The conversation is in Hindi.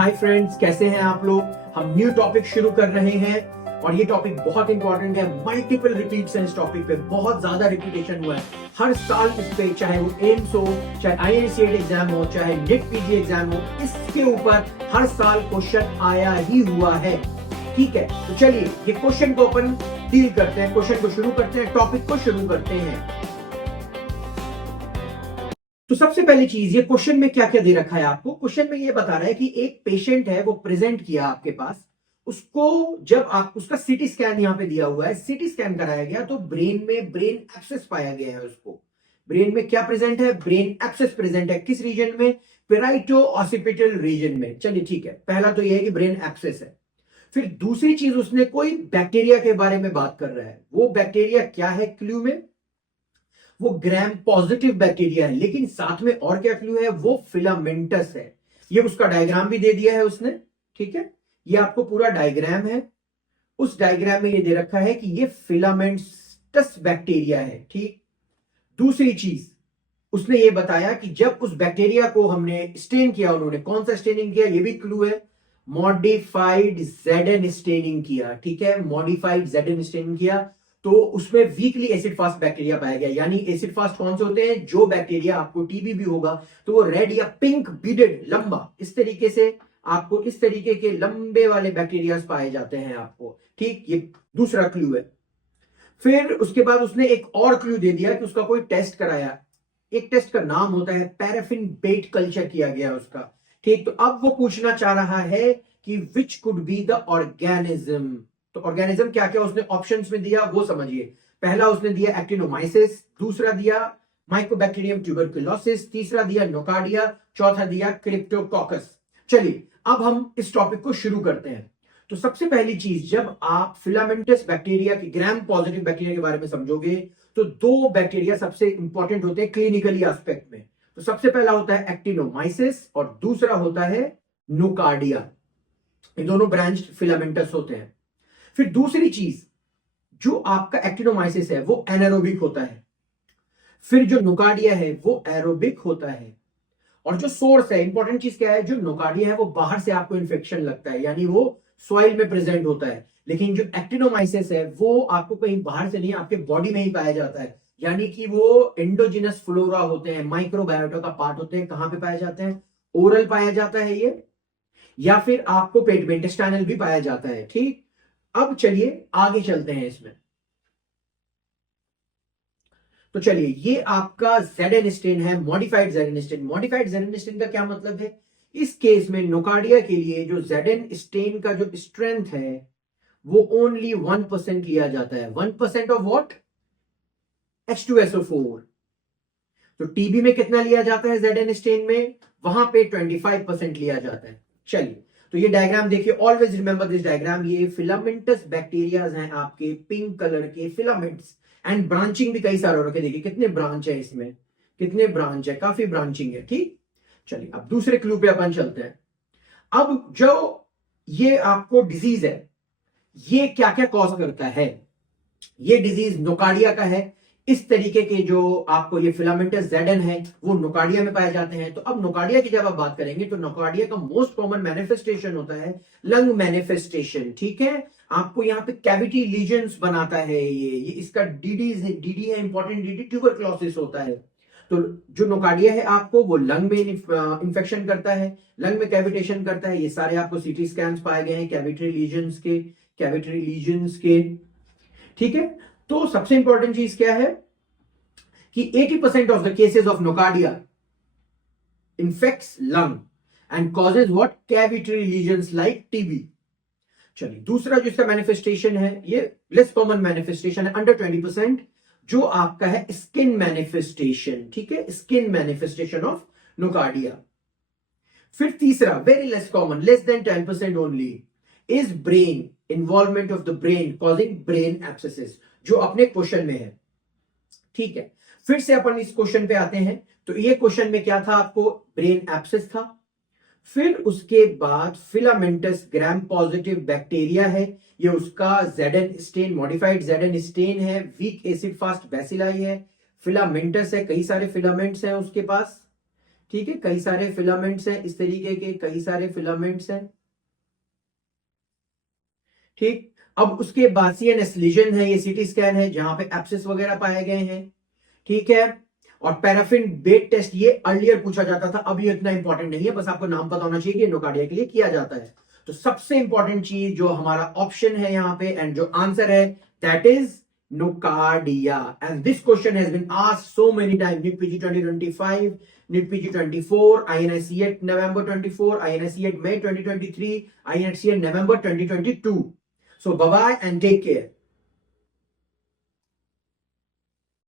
हाय फ्रेंड्स, कैसे हैं आप लोग। हम न्यू टॉपिक शुरू कर रहे हैं और ये टॉपिक बहुत इंपॉर्टेंट है। मल्टीपल रिपीट्स हैं इस टॉपिक पे, बहुत ज्यादा रिपीटेशन हुआ है हर साल इस पे, चाहे वो एम्स हो, चाहे आईएनसीएटी एग्जाम हो, चाहे नीट पीजी एग्जाम हो, इसके ऊपर हर साल क्वेश्चन आया ही हुआ है। ठीक है, तो चलिए ये क्वेश्चन को अपन डील करते हैं, क्वेश्चन को शुरू करते हैं, टॉपिक को शुरू करते हैं। तो सबसे पहली चीज, ये क्वेश्चन में क्या क्या दे रखा है आपको। क्वेश्चन में ये बता रहा है कि एक पेशेंट है, वो प्रेजेंट किया आपके पास, उसको जब आप उसका सीटी स्कैन यहां पे दिया हुआ है, सीटी स्कैन कराया गया तो ब्रेन में ब्रेन एब्सेस पाया गया है। उसको ब्रेन में क्या प्रेजेंट है? ब्रेन एब्सेस प्रेजेंट है। किस रीजन में? पेराइटो ऑसिपिटल रीजन में। चलिए ठीक है, पहला तो यह है कि ब्रेन एब्सेस है। फिर दूसरी चीज, उसने कोई बैक्टीरिया के बारे में बात कर रहा है। वो बैक्टीरिया क्या है? क्लू में वो ग्राम पॉजिटिव बैक्टीरिया है, लेकिन साथ में और क्या क्लू है? वो फिलामेंटस है। ये उसका डायग्राम भी दे दिया है उसने। ठीक है, ये आपको पूरा डायग्राम है। उस डायग्राम में ये दे रखा है कि ये फिलामेंटस बैक्टीरिया है। ठीक, दूसरी चीज उसने ये बताया कि जब उस बैक्टीरिया को हमने स्टेन किया, उन्होंने कौन सा स्टेनिंग किया, ये भी क्लू है। मॉडिफाइड जेडन स्टेनिंग किया। ठीक है, मॉडिफाइड जेडन स्टेनिंग किया तो उसमें वीकली एसिड फास्ट बैक्टीरिया पाया गया। यानी एसिड फास्ट कौन से होते हैं? जो बैक्टीरिया, आपको टीबी भी होगा तो वो रेड या पिंक बीडेड, लंबा, इस तरीके से आपको इस तरीके के लंबे वाले बैक्टीरिया पाए जाते हैं आपको। ठीक, ये दूसरा क्लू है। फिर उसके बाद उसने एक और क्लू दे दिया कि उसका कोई टेस्ट कराया। एक टेस्ट का नाम होता है पैराफिन बेट कल्चर किया गया उसका। ठीक, तो अब वो पूछना चाह रहा है कि which could be the organism. तो ऑर्गेनिज्म क्या क्या उसने ऑप्शंस में दिया वो समझिए। पहला उसने दिया एक्टिनोमाइसिस, दूसरा दिया माइकोबैक्टीरियम ट्यूबरकुलोसिस, तीसरा दिया नोकार्डिया, चौथा दिया क्रिप्टोकोकस। चलिए अब हम इस टॉपिक को शुरू करते हैं। तो सबसे पहली चीज, जब आप फिलामेंटस बैक्टीरिया की, ग्राम पॉजिटिव बैक्टीरिया के बारे में समझोगे तो दो बैक्टीरिया सबसे इंपॉर्टेंट होते हैं क्लिनिकली एस्पेक्ट में। तो सबसे पहला होता है एक्टिनोमाइसिस और दूसरा होता है नोकार्डिया। ये दोनों ब्रांच फिलामेंटस होते हैं। फिर दूसरी चीज, जो आपका एक्टिनोमाइसिस है वो एनारोबिक होता है, फिर जो नोकार्डिया है वो एरोबिक होता है। और जो सोर्स है, इंपॉर्टेंट चीज क्या है, जो नोकार्डिया है वो बाहर से आपको इन्फेक्शन लगता है, यानी वो सॉइल में प्रेजेंट होता है। लेकिन जो एक्टिनोमाइसिस है वो आपको कहीं बाहर से नहीं, आपके बॉडी में ही पाया जाता है। यानी कि वो एंडोजिनस फ्लोरा होते हैं, माइक्रोबायोटा का पार्ट होते हैं। कहां पे पाए जाते हैं? ओरल पाया जाता है ये, या फिर आपको पेट में इंटेस्टाइनल भी पाया जाता है। ठीक, अब चलिए आगे चलते हैं इसमें। तो चलिए, ये आपका जेडन स्टेन है, modified ZN stain. Modified ZN stain का क्या मतलब है? इस केस में नोकार्डिया के लिए जो जेडन स्टेन का जो स्ट्रेंथ है वो ओनली 1% लिया जाता है। 1% ऑफ व्हाट? H2SO4। तो टीबी में कितना लिया जाता है जेडन स्टेन में? वहां पे 25% लिया जाता है। चलिए, तो ये डायग्राम देखिए, ऑलवेज रिमेंबर दिस डायग्राम। ये फिलामेंटस बैक्टीरियाज हैं आपके, पिंक कलर के फिलामेंट्स, एंड ब्रांचिंग भी कई सारे हो रखे। देखिए कितने ब्रांच है इसमें, कितने ब्रांच है, काफी ब्रांचिंग है। ठीक, चलिए अब दूसरे क्लू पे अपन चलते हैं। अब जो ये आपको डिजीज है, ये क्या क्या कॉज करता है? ये डिजीज नोकार्डिया का है। इस तरीके के जो आपको ये फिलामेंटस जेडन है वो नोकार्डिया में पाए जाते हैं। तो अब नोकार्डिया की जब आप बात करेंगे तो नोकार्डिया का मोस्ट कॉमन मैनिफेस्टेशन होता है लंग मैनिफेस्टेशन। ठीक है, आपको यहाँ पे कैविटी लीजन्स बनाता है ये इसका डीडी है, इंपॉर्टेंट डीडी, ट्यूबरक्लोसिस होता है। तो जो नोकार्डिया है आपको वो लंग में इंफेक्शन करता है, लंग में कैविटेशन करता है। ये सारे आपको सीटी स्कैन्स पाए गए हैं कैविटरी लीजन्स के। ठीक है, तो सबसे इंपॉर्टेंट चीज क्या है कि 80% of the cases of nocardia infects lung and causes what? Cavitary lesions like TB. चलिए, दूसरा जो इसका मैनिफेस्टेशन है, ये लेस कॉमन मैनिफेस्टेशन है, अंडर 20%, जो आपका है स्किन मैनिफेस्टेशन। ठीक है, स्किन मैनिफेस्टेशन ऑफ नोकार्डिया। फिर तीसरा, very less common, less than 10% only, is brain involvement of the brain causing brain एब्सेसेस, जो अपने क्वेश्चन में है। ठीक है, फिर से अपन इस क्वेश्चन पे आते हैं। तो ये क्वेश्चन में क्या था आपको? ब्रेन एब्सेस था। फिर उसके बाद फिलामेंटस ग्राम पॉजिटिव बैक्टीरिया है, ये उसका ZN stain, modified ZN stain है, वीक एसिड फास्ट बैसिलाई है, फिलामेंटस है, कई सारे फिलामेंट्स हैं उसके पास। ठीक है, कई सारे फिलामेंट्स हैं, इस तरीके के कई सारे फिलामेंट्स हैं। ठीक, अब उसके बाद सीएनएस लीजन है, ये सीटी स्कैन है जहां पे एब्सेस वगैरह पाए गए हैं। ठीक है, और पैराफिन बेड टेस्ट ये अर्लियर पूछा जाता था, अब ये इतना इंपॉर्टेंट नहीं है, बस आपको नाम पता होना चाहिए कि एंडोकार्डिया के लिए किया जाता है। तो सबसे इंपॉर्टेंट चीज जो हमारा ऑप्शन है यहां पे एंड जो आंसर है that is nocardia, and this question has been asked so many times. NEET PG 2025, NEET PG 24, INSE November 24, INSE May 2023, INSE November 2022. So bye bye and take care.